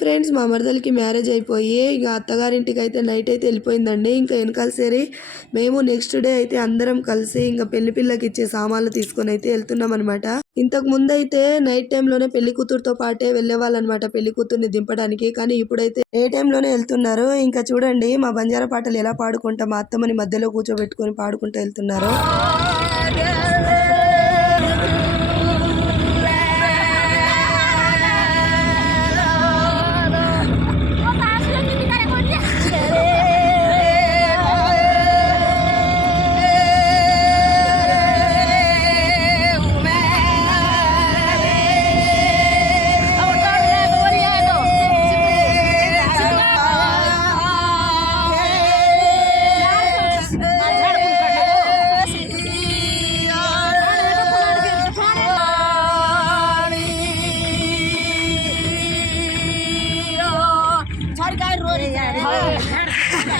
Friends మా మరదలకి marriage అయిపోయి ఇక అత్తగారింటికి అయితే నైట్ అయితే వెళ్ళిపోయిందండి. ఇంకా వెనకాల సేరి మేము నెక్స్ట్ డే అయితే అందరం కలిసి ఇంకా పెళ్ళి పిల్లకి ఇచ్చే సామాన్లు తీసుకొని అయితే వెళ్తున్నాం అనమాట ఇంతకు ముందు అయితే నైట్ టైంలోనే పెళ్ళి కూతురుతో పాటే వెళ్ళే పెళ్ళి కూతుర్ని దింపడానికి. కానీ ఇప్పుడైతే ఏ టైంలోనే వెళ్తున్నారు ఇంకా చూడండి మా బంజారా పాటలు ఎలా పాడుకుంటా మా అత్తమ్మని మధ్యలో కూర్చోబెట్టుకొని పాడుకుంటూ వెళ్తున్నారు.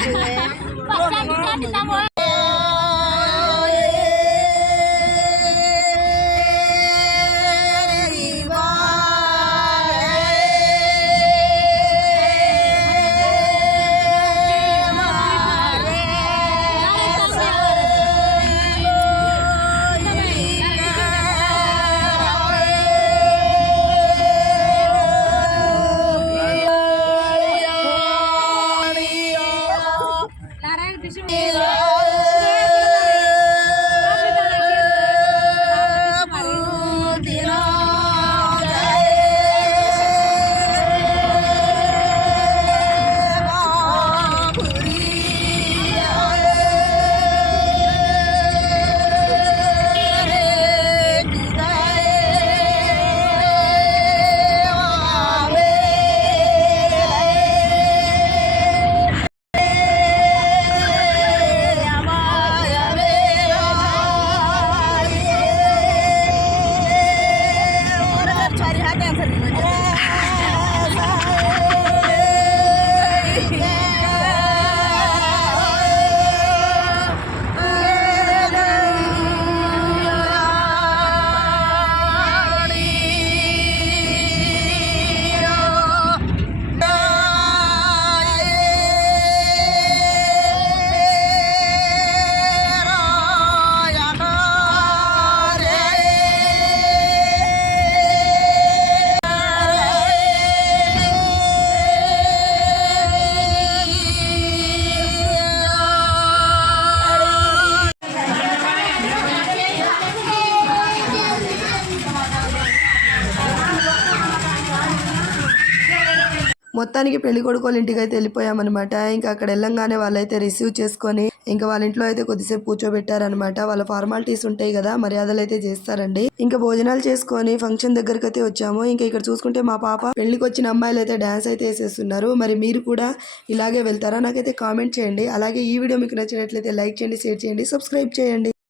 Bahkan bisa. Zero. మొత్తానికి పెళ్ళి కొడుకు వాళ్ళ ఇంటికి అయితే వెళ్ళిపోయామన్నమాట. ఇంకా అక్కడ వెళ్ళంగానే వాళ్ళైతే రిసీవ్ చేసుకొని ఇంకా వాళ్ళ ఇంట్లో అయితే కొద్దిసేపు కూర్చోబెట్టారనమాట వాళ్ళ ఫార్మాలిటీస్ ఉంటాయి కదా మర్యాదలు అయితే చేస్తారండి. ఇంకా భోజనాలు చేసుకొని ఫంక్షన్ దగ్గరకు అయితే వచ్చాము. ఇంకా ఇక్కడ చూసుకుంటే మా పాప పెళ్ళికి వచ్చిన అమ్మాయిలు అయితే డాన్స్ అయితే వేసేస్తున్నారు. మరి మీరు కూడా ఇలాగే వెళ్తారా? నాకైతే కామెంట్ చేయండి. అలాగే ఈ వీడియో మీకు నచ్చినట్లయితే లైక్ చేయండి షేర్ చేయండి సబ్స్క్రైబ్ చేయండి.